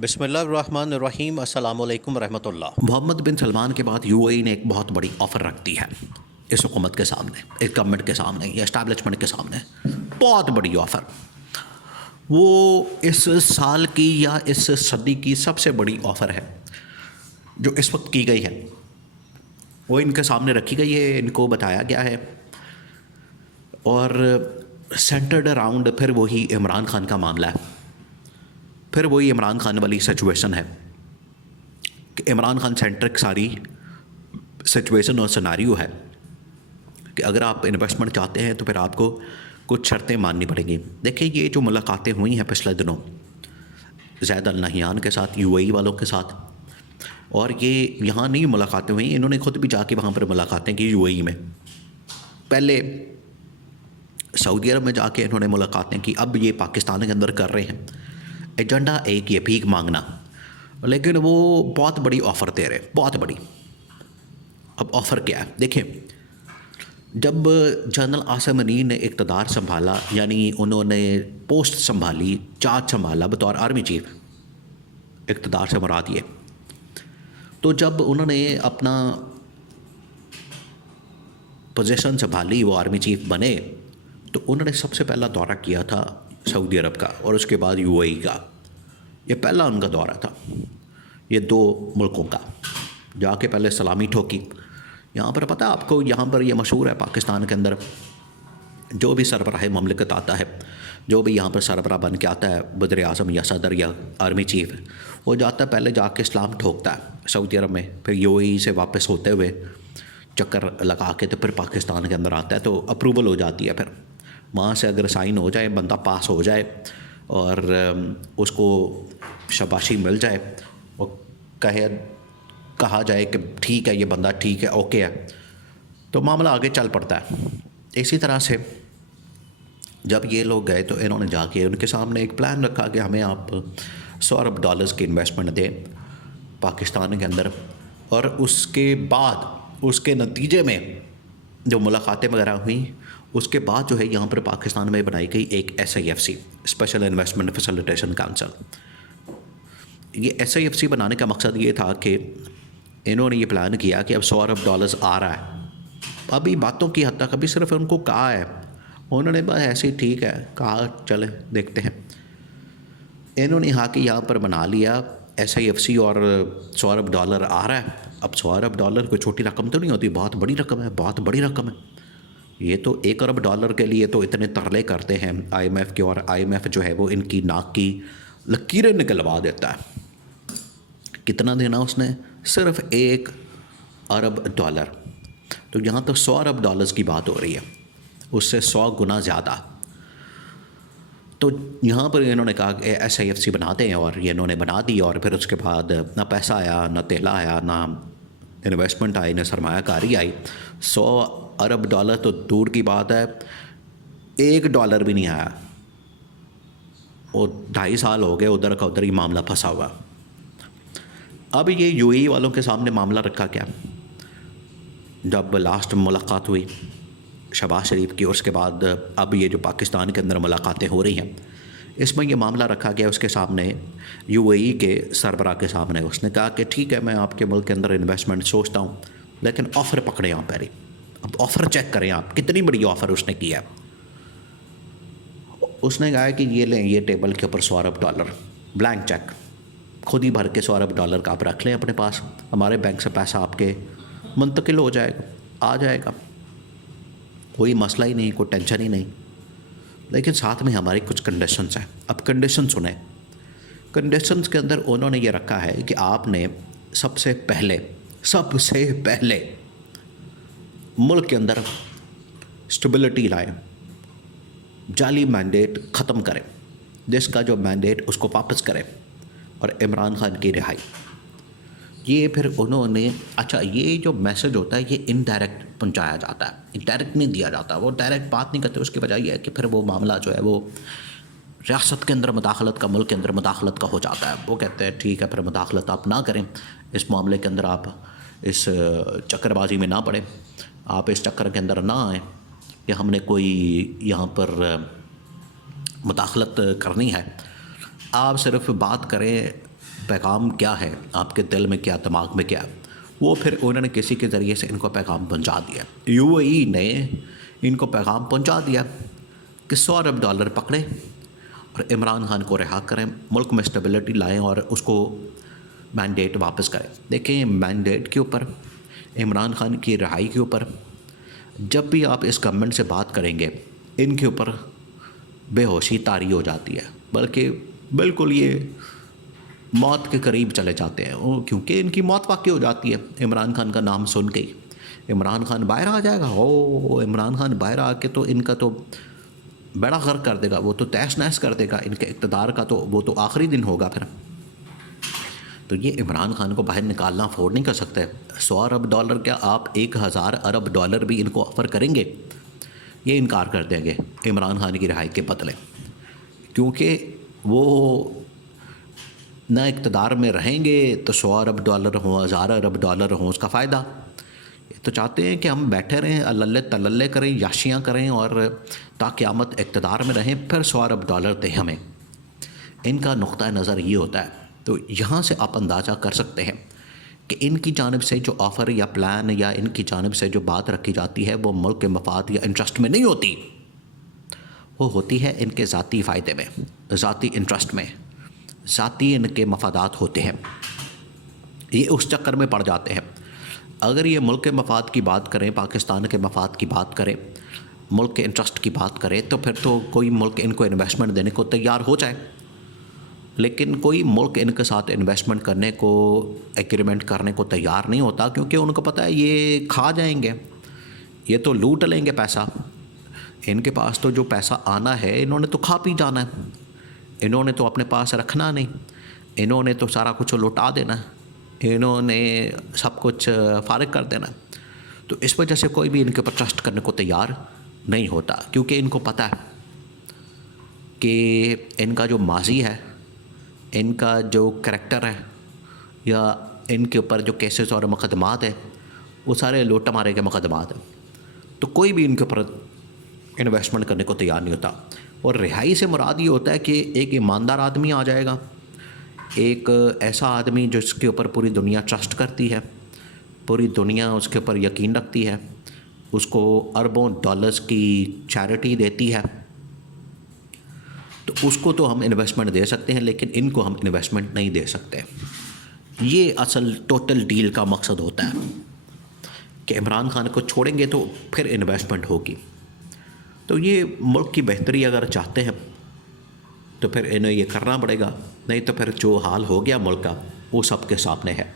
बिस्मिल्लाहिर्रहमानिर्रहीम अस्सलामु अलैकुम रहमतुल्लाह। मोहम्मद बिन सलमान के बाद यूएई ने एक बहुत बड़ी ऑफ़र रख दी है इस हुकूमत के सामने, इस गवर्नमेंट के सामने या इस्टेब्लिशमेंट के सामने। बहुत बड़ी ऑफ़र, वो इस साल की या इस सदी की सबसे बड़ी ऑफ़र है जो इस वक्त की गई है। वो इनके सामने रखी गई है, इनको बताया गया है और सेंटर्ड अराउंड फिर वही इमरान खान का मामला है। फिर वही इमरान खान वाली सिचुएशन है कि इमरान खान सेंट्रिक सारी सिचुएशन और सिनारियो है कि अगर आप इन्वेस्टमेंट चाहते हैं तो फिर आपको कुछ शर्तें माननी पड़ेंगी। देखिए, ये जो मुलाकातें हुई हैं पिछले दिनों ज़ैद अल नहयान के साथ, यूएई वालों के साथ, और ये यहाँ नहीं मुलाकातें हुई, इन्होंने खुद भी जाके वहाँ पर मुलाकातें की यूएई में। पहले सऊदी अरब में जाके इन्होंने मुलाकातें की, अब ये पाकिस्तान के अंदर कर रहे हैं। एजेंडा एक, ये भीख मांगना, लेकिन वो बहुत बड़ी ऑफ़र दे रहे, बहुत बड़ी। अब ऑफ़र क्या है देखें, जब जनरल आसिम मुनीर ने इक़्तिदार संभाला, यानी उन्होंने पोस्ट संभाली, चार्ज संभाला बतौर आर्मी चीफ, इक़्तिदार से मुराद ये, तो जब उन्होंने अपना पोजीशन संभाली, वो आर्मी चीफ बने, तो उन्होंने सबसे पहला दौरा किया था सऊदी अरब का और उसके बाद यूएई का। ये पहला उनका दौरा था, ये दो मुल्कों का। जाके पहले सलामी ठोकी। यहाँ पर पता है आपको, यहाँ पर ये मशहूर है पाकिस्तान के अंदर, जो भी सरबराह ममलिकत आता है, जो भी यहाँ पर सरबराह बन के आता है, वज़ीर आज़म या सदर या आर्मी चीफ, वो जाता है पहले जाके इस्लाम ठोकता है सऊदी अरब में, फिर यूएई से वापस होते हुए चक्कर लगा के तो फिर पाकिस्तान के अंदर आता है, तो अप्रूवल हो जाती है। फिर वहाँ से अगर साइन हो जाए, बंदा पास हो जाए और उसको शाबाशी मिल जाए और कहा जाए कि ठीक है, ये बंदा ठीक है, ओके है, तो मामला आगे चल पड़ता है। इसी तरह से जब ये लोग गए तो इन्होंने जाके उनके सामने एक प्लान रखा कि हमें आप $100 अरब की इन्वेस्टमेंट दें पाकिस्तान के अंदर, और उसके बाद उसके नतीजे में जो मुलाकातें वगैरह हुई, उसके बाद जो है यहाँ पर पाकिस्तान में बनाई गई एक SIFC, special investment facilitation council. ये SIFC बनाने का मकसद ये था कि इन्होंने ये प्लान किया कि अब $100 अरब आ रहा है। अभी बातों की हद तक अभी सिर्फ उनको कहा है, उन्होंने बस ऐसे ही ठीक है कहा, चले देखते हैं। इन्होंने यहाँ के यहाँ पर बना लिया SIFC और $100 अरब आ रहा है। अब $100 अरब कोई छोटी रकम तो नहीं होती, बहुत बड़ी रकम है, बहुत बड़ी रकम है। ये तो $1 अरब के लिए तो इतने तरले करते हैं IMF के, और IMF जो है वो इनकी नाक की लकीरें निकलवा देता है। कितना देना उसने? सिर्फ $1 अरब। तो यहाँ तो $100 अरब की बात हो रही है, उससे 100 गुना ज़्यादा। तो यहाँ पर इन्होंने कहा कि SIFC बनाते हैं, और ये इन्होंने बना दी, और फिर उसके बाद ना पैसा आया, ना तेला आया, ना इन्वेस्टमेंट आई, ना सरमायाकारी आई। $100 अरब तो दूर की बात है, $1 भी नहीं आया। वो 2.5 साल हो गए उधर का उधर ही मामला फंसा हुआ। अब ये यूएई वालों के सामने मामला रखा क्या, जब लास्ट मुलाकात हुई शहबाज शरीफ की, उसके बाद अब ये जो पाकिस्तान के अंदर मुलाकातें हो रही हैं, इसमें ये मामला रखा गया उसके सामने, यूएई के सरबराह के सामने। उसने कहा कि ठीक है, मैं आपके मुल्क के अंदर इन्वेस्टमेंट सोचता हूँ, लेकिन ऑफ़र पकड़े आप पहले। अब ऑफ़र चेक करें आप, कितनी बड़ी ऑफ़र उसने किया। उसने कहा कि ये लें, ये टेबल के ऊपर $100 अरब ब्लैंक चेक, खुद ही भर के $100 अरब का आप रख लें अपने पास, हमारे बैंक से पैसा आपके मुंतकिल हो जाएगा, आ जाएगा, कोई मसला ही नहीं, कोई टेंशन ही नहीं। लेकिन साथ में हमारी कुछ कंडीशंस हैं। अब कंडीशन सुने। कंडीशंस के अंदर उन्होंने ये रखा है कि आपने सबसे पहले मुल्क के अंदर स्टेबिलिटी लाएं, जाली मैंडेट ख़त्म करें, जिसका जो मैंडेट उसको वापस करें, और इमरान खान की रिहाई। ये फिर उन्होंने, अच्छा, ये जो मैसेज होता है ये इनडायरेक्ट पहुंचाया जाता है, डायरेक्ट नहीं दिया जाता, वो डायरेक्ट बात नहीं करते। उसकी वजह यह है कि फिर वो मामला जो है वो रियासत के अंदर मुदाखलत का, मुल्क के अंदर मुदाखलत का हो जाता है। वो कहते हैं ठीक है, फिर मुदाखलत आप ना करें, इस मामले के अंदर आप इस चक्करबाजी में ना पड़े, आप इस चक्कर के अंदर ना आएँ कि हमने कोई यहाँ पर मुदाखलत करनी है। आप सिर्फ बात करें पैगाम क्या है, आपके दिल में क्या, दिमाग में क्या, वो फिर उन्होंने किसी के ज़रिए से इनको पैगाम पहुंचा दिया। यूएई ने इनको पैगाम पहुंचा दिया कि $100 अरब पकड़े और इमरान खान को रिहा करें, मुल्क में स्टेबिलिटी लाएं और उसको मैंडेट वापस करें। देखें, मैंडेट के ऊपर, इमरान खान की रिहाई के ऊपर जब भी आप इस गवर्नमेंट से बात करेंगे, इनके ऊपर बेहोशी तारी हो जाती है, बल्कि बिल्कुल ये मौत के करीब चले जाते हैं, क्योंकि इनकी मौत वाकई हो जाती है इमरान खान का नाम सुन के ही। इमरान खान बाहर आ जाएगा, हो इमरान खान बाहर आके तो इनका तो बड़ा गर्क कर देगा, वो तो तहस नहस कर देगा इनके इक़्तिदार का, तो वो तो आखिरी दिन होगा फिर। तो ये इमरान खान को बाहर निकालना अफोर्ड नहीं कर सकते। $100 अरब क्या, आप 1000 अरब डॉलर भी इनको ऑफ़र करेंगे, ये इनकार कर देंगे इमरान खान की रिहाई के बदले, क्योंकि वो ना इक़्तिदार में रहेंगे तो $100 अरब हों, 1000 अरब डॉलर हों, उसका फ़ायदा। ये तो चाहते हैं कि हम बैठे रहें, अल्ले तल्ले करें, याशियाँ करें और ताक़यामत इक़्तिदार में रहें, फिर $100 अरब दें हमें। इनका नुक्ता नज़र ये होता है। तो यहाँ से आप अंदाज़ा कर सकते हैं कि इनकी जानिब से जो ऑफ़र या प्लान या इनकी जानिब से जो बात रखी जाती है वो मुल्क के मफाद या इंटरेस्ट में नहीं होती, वो होती है इनके ज़ाती फ़ायदे में, ज़ाती इंटरेस्ट में, ज़ाती इनके मफादात होते हैं। ये उस चक्कर में पड़ जाते हैं। अगर ये मुल्क के मफाद की बात करें, पाकिस्तान के मफाद की बात करें, मुल्क के इंटरेस्ट की बात करें, तो फिर तो कोई मुल्क इनको इन्वेस्टमेंट देने को तैयार हो जाए। लेकिन कोई मुल्क इनके साथ इन्वेस्टमेंट करने को, एग्रीमेंट करने को तैयार नहीं होता, क्योंकि उनको पता है ये खा जाएंगे, ये तो लूट लेंगे पैसा। इनके पास तो जो पैसा आना है इन्होंने तो खा पी जाना है, इन्होंने तो अपने पास रखना नहीं, इन्होंने तो सारा कुछ लुटा देना है, इन्होंने सब कुछ फारिग कर देना। तो इस वजह से कोई भी इनके ऊपर ट्रस्ट करने को तैयार नहीं होता, क्योंकि इनको पता है कि इनका जो माजी है, इनका जो करैक्टर है, या इनके ऊपर जो केसेस और मुकदमात है, वो सारे लूट मारे के मुकदमात हैं। तो कोई भी इनके ऊपर इन्वेस्टमेंट करने को तैयार नहीं होता। और रिहाई से मुराद ये होता है कि एक ईमानदार आदमी आ जाएगा, एक ऐसा आदमी जिसके ऊपर पूरी दुनिया ट्रस्ट करती है, पूरी दुनिया उसके ऊपर यकीन रखती है, उसको अरबों डॉलर्स की चैरिटी देती है, तो उसको तो हम इन्वेस्टमेंट दे सकते हैं, लेकिन इनको हम इन्वेस्टमेंट नहीं दे सकते। ये असल टोटल डील का मकसद होता है कि इमरान खान को छोड़ेंगे तो फिर इन्वेस्टमेंट होगी। तो ये मुल्क की बेहतरी अगर चाहते हैं तो फिर इन्हें ये करना पड़ेगा, नहीं तो फिर जो हाल हो गया मुल्क का वो सबके सामने है।